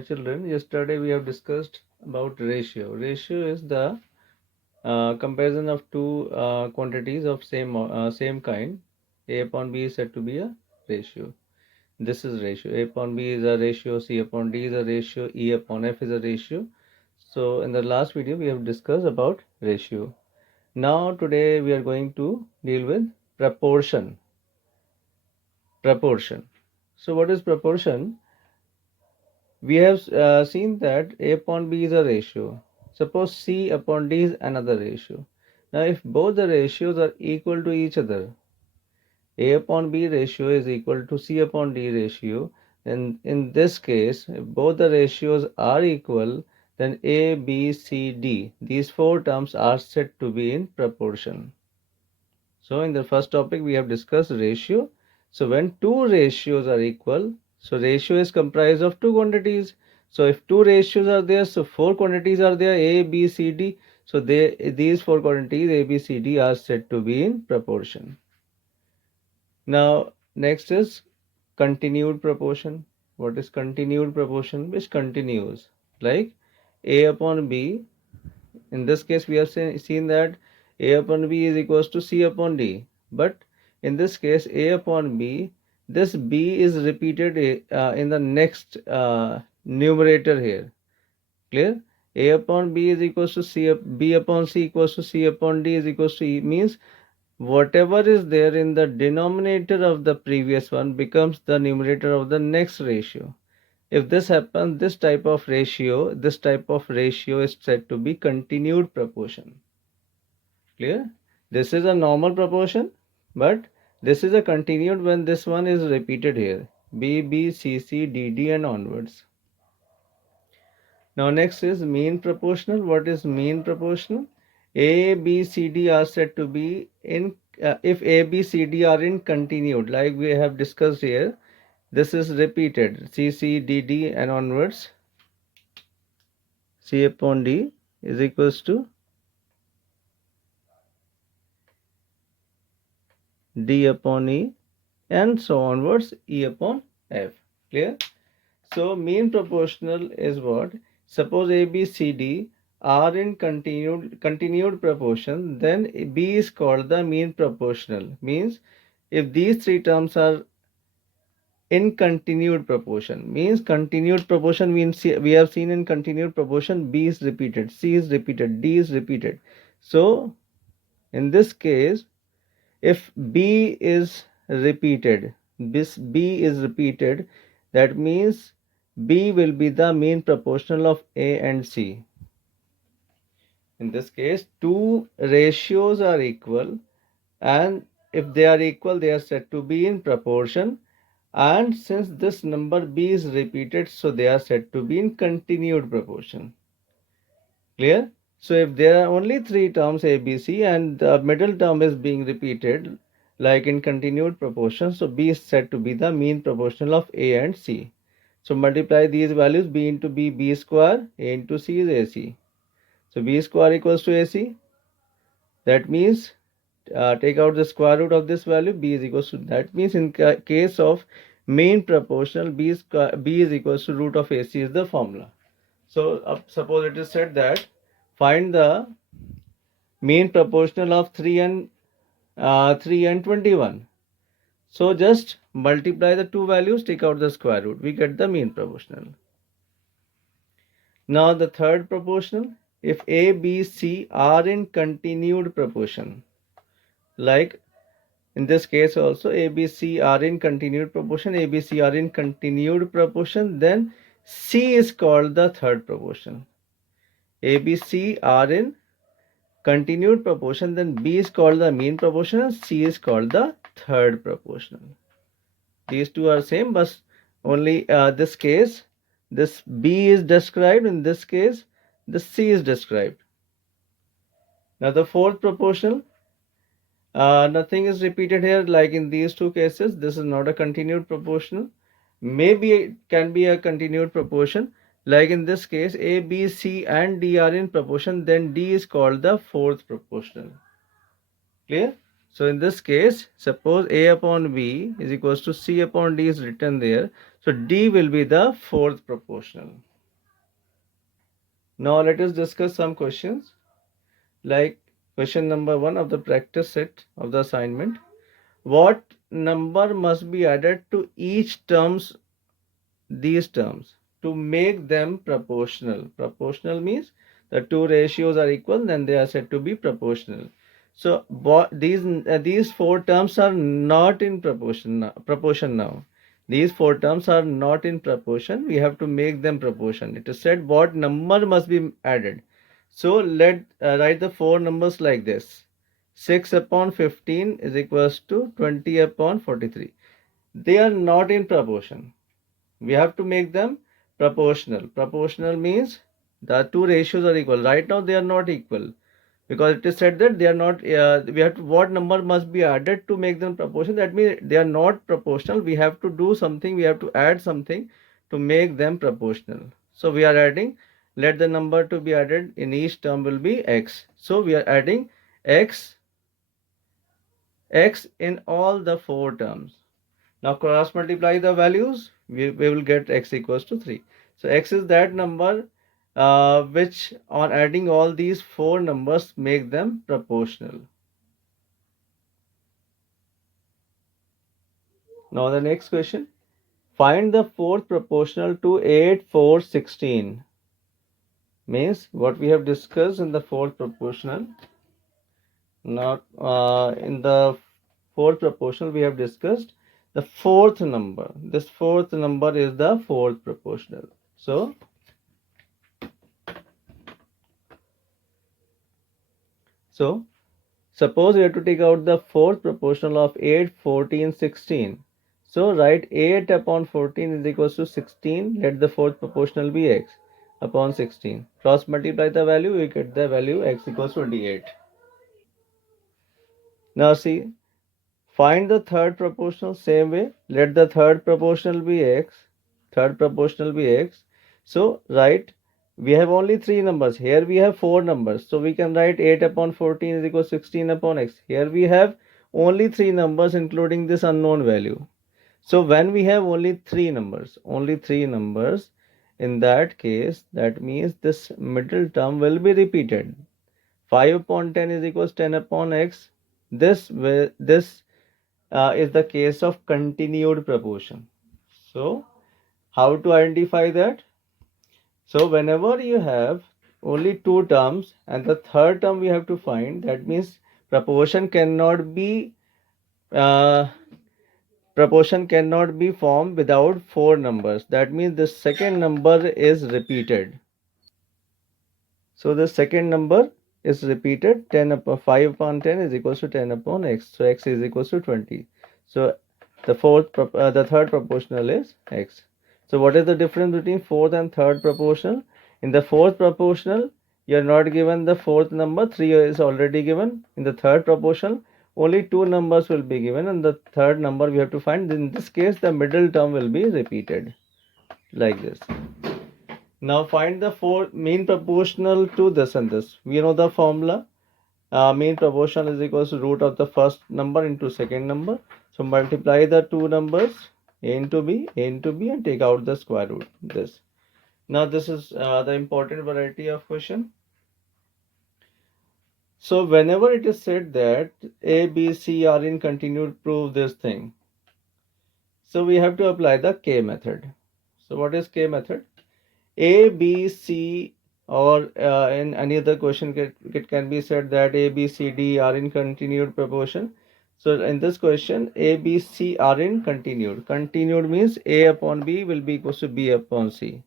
Children, yesterday we have discussed about ratio. Ratio is the comparison of two quantities of same kind. A upon B is said to be a ratio. This is ratio. A upon B is a ratio. C upon D is a ratio. E upon F is a ratio. So in the last video we have discussed about ratio. Now today we are going to deal with proportion. Proportion. So what is proportion? We have seen that A upon B is a ratio. Suppose C upon D is another ratio. Now if both the ratios are equal to each other, A upon B ratio is equal to C upon D ratio, then in this case, if both the ratios are equal, then A, B, C, D, these four terms are said to be in proportion. So in the first topic we have discussed ratio. So when two ratios are equal, so ratio is comprised of two quantities. So if two ratios are there, so four quantities are there, A, B, C, D. So these four quantities A, B, C, D are said to be in proportion. Now next is continued proportion. What is continued proportion? Which continues, like A upon B. In this case we have seen that A upon B is equals to C upon D, but in this case A upon B, this B is repeated in the next numerator here. Clear? A upon B is equals to B upon C equals to C upon D is equals to E, means whatever is there in the denominator of the previous one becomes the numerator of the next ratio. If this happens, this type of ratio is said to be continued proportion. Clear? This is a normal proportion, but this is a continued when this one is repeated here. B, B, C, C, D, D and onwards. Now next is mean proportional. What is mean proportional? A, B, C, D are said to be in, if A, B, C, D are in continued, like we have discussed here, this is repeated, C, C, D, D and onwards. C upon D is equals to D upon E and so onwards, E upon F. Clear? So mean proportional is what? Suppose A, B, C, D are in continued proportion, then B is called the mean proportional. Means if these three terms are in continued proportion, means continued proportion means we have seen in continued proportion B is repeated, C is repeated, D is repeated. So in this case, if B is repeated, this B is repeated, that means B will be the mean proportional of A and C. In this case, two ratios are equal, and if they are equal, they are said to be in proportion. And since this number B is repeated, so they are said to be in continued proportion. Clear? So if there are only three terms A, B, C and the middle term is being repeated like in continued proportion, so B is said to be the mean proportional of A and C. So multiply these values, B into B, B square, A into C is AC. So B square equals to AC. That means take out the square root of this value, B is equals to, that means in case of mean proportional, B is equals to root of AC is the formula. So suppose it is said that find the mean proportional of 3 and 21. So just multiply the two values, take out the square root, we get the mean proportional. Now the third proportional, if A, B, C are in continued proportion, like in this case also A, B, C are in continued proportion, A, B, C are in continued proportion, then C is called the third proportion. A, B, C are in continued proportion, then B is called the mean proportion and C is called the third proportional. These two are same, but only this case this B is described, in this case the C is described. Now the fourth proportional, nothing is repeated here, like in these two cases this is not a continued proportional. Maybe it can be a continued proportion, like in this case A, B, C and D are in proportion, then D is called the fourth proportional. Clear? So in this case, suppose A upon B is equals to C upon D is written there. So D will be the fourth proportional. Now let us discuss some questions, like question number 1 of the practice set of the assignment. What number must be added to each these terms to make them proportional? Proportional means the two ratios are equal, then they are said to be proportional. So these four terms are not in proportion now. These four terms are not in proportion. We have to make them proportion. It is said what number must be added. So let write the four numbers like this. 6 upon 15 is equals to 20 upon 43. They are not in proportion. We have to make them proportional. Proportional means the two ratios are equal. Right now they are not equal, because it is said that they are not, we have to, what number must be added to make them proportional. That means they are not proportional. We have to do something, we have to add something to make them proportional. So we are adding, let the number to be added in each term will be x. So we are adding x in all the four terms. Now cross multiply the values, we will get x equals to 3. So x is that number which on adding all these four numbers make them proportional. Now the next question. Find the fourth proportional to 8, 4, 16. Means what we have discussed in the fourth proportional. Not in the fourth proportional we have discussed the fourth number. This fourth number is the fourth proportional. So suppose we have to take out the fourth proportional of 8, 14, 16. So write 8 upon 14 is equals to 16. Let the fourth proportional be x upon 16. Cross multiply the value, we get the value x equals to 28. Now see, find the third proportional same way. Let the third proportional be x. Third proportional be x. So write, we have only three numbers. Here we have four numbers. So we can write 8 upon 14 is equal to 16 upon x. Here we have only three numbers including this unknown value. So when we have only three numbers, in that case, that means this middle term will be repeated. 5 upon 10 is equals 10 upon x. This is the case of continued proportion. So how to identify that? So whenever you have only two terms and the third term we have to find, that means proportion cannot be uh, formed without four numbers. That means the second number is repeated. So the second number is repeated. 10 upon 5 upon 10 is equals to 10 upon x. So x is equals to 20. So the third proportional is x. So what is the difference between fourth and third proportional? In the fourth proportional, you are not given the fourth number. 3 is already given. In the third proportional, only two numbers will be given, and the third number we have to find. In this case, the middle term will be repeated like this. Now find the mean proportional to this and this. We know the formula. Mean proportion is equals to root of the first number into second number. So multiply the two numbers a into b, and take out the square root. This. Now this is the important variety of question. So whenever it is said that a, b, c are in continued, prove this thing. So we have to apply the K method. So what is K method? A, B, C, or in any other question it can be said that A, B, C, D are in continued proportion. So in this question, A, B, C are in continued. Continued means A upon B will be equals to B upon C.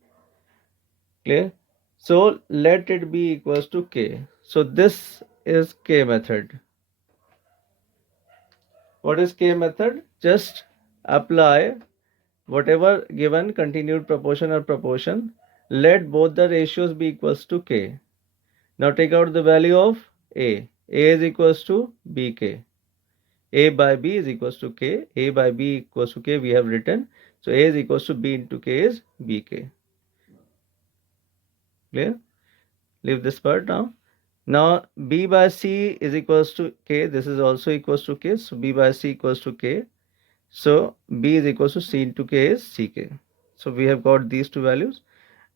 Clear? So let it be equals to K. So this is K method. What is K method? Just apply whatever given continued proportion or proportion. Let both the ratios be equals to K. Now take out the value of A. A is equals to BK. A by B is equals to K. A by B equals to K we have written. So A is equals to B into K is BK. Clear? Leave this part now. Now b by c is equals to k. This is also equals to k. So b by c equals to k. So b is equals to c into k is ck. So we have got these two values.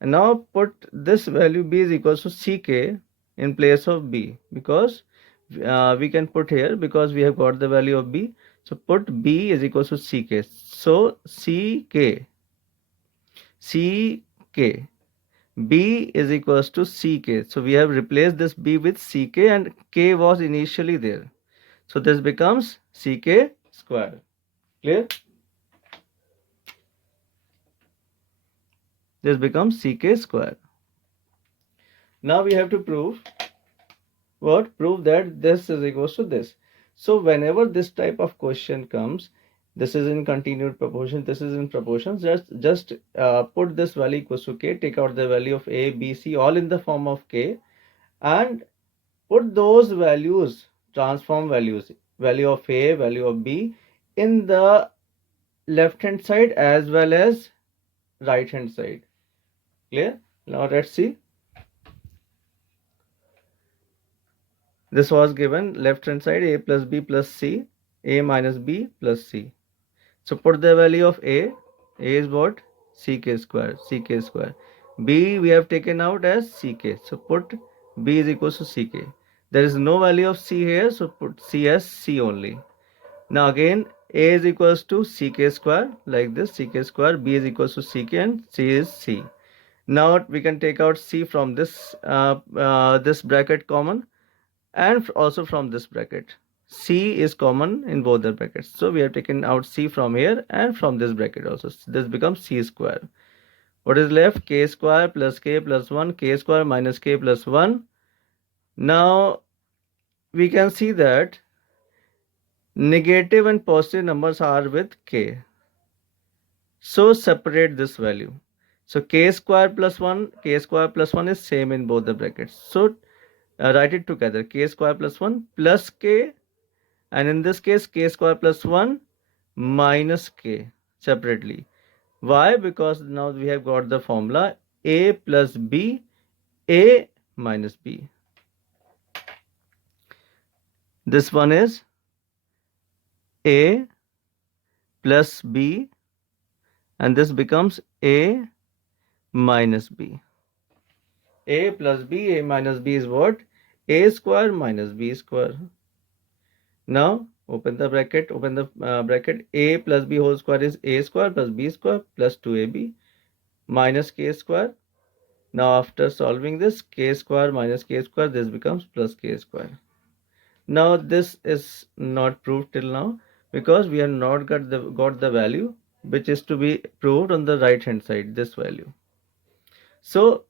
And now put this value b is equals to ck in place of b, because we can put here because we have got the value of b. So put b is equals to ck. So ck b is equals to ck. So we have replaced this b with ck, and k was initially there. So this becomes ck square. Clear? This becomes ck square. Now we have to prove what? Prove that this is equals to this. So whenever this type of question comes, this is in continued proportion, this is in proportions, just put this value equals to k, take out the value of a, b, c, all in the form of k, and put those values, transform values, value of a, value of b, in the left hand side as well as right hand side. Clear? Now let's see. This was given left hand side a plus b plus c, a minus b plus c. So put the value of a is what? Ck square, ck square. B we have taken out as ck. So put b is equals to ck. There is no value of c here, so put c as c only. Now again, a is equals to ck square, like this, ck square, b is equals to ck, and c is c. Now we can take out c from this this bracket common, and also from this bracket. C is common in both the brackets. So we have taken out C from here and from this bracket also. This becomes C square. What is left? K square plus K plus 1, K square minus K plus 1. Now we can see that negative and positive numbers are with K. So separate this value. So K square plus 1, K square plus 1 is same in both the brackets. So write it together. K square plus 1 plus K, and in this case k square plus 1 minus k separately. Why? Because now we have got the formula a plus b, a minus b. This one is a plus b, and this becomes a minus b. A plus b, a minus b is what? A square minus b square. Now open the bracket, bracket. A plus b whole square is a square plus b square plus 2ab minus k square. Now after solving this, k square minus k square, this becomes plus k square. Now this is not proved till now because we have not got the value which is to be proved on the right hand side, this value. So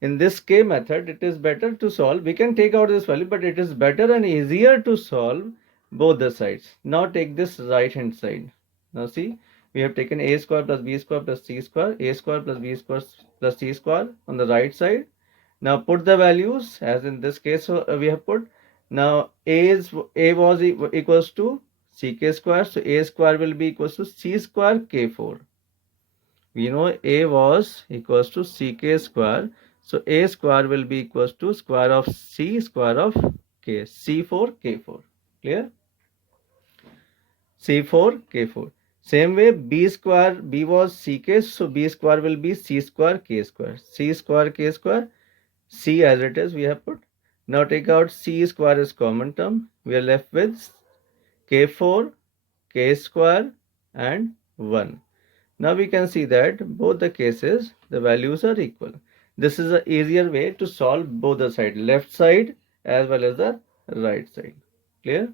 in this k method, it is better to solve. We can take out this value, but it is better and easier to solve both the sides. Now take this right hand side. Now see, we have taken a square plus b square plus c square, a square plus b square plus c square on the right side. Now put the values as in this case we have put. Now a was equals to ck square, so a square will be equals to c square k4. We know a was equals to ck square, so a square will be equals to square of c square of k, c4 k4. Clear? c4 k4. Same way b square, b was ck, so b square will be c square k square, c square k square, c as it is we have put. Now take out c square as common term. We are left with k4, k square and 1. Now we can see that both the cases the values are equal. This is an easier way to solve both the side, left side as well as the right side. Clear?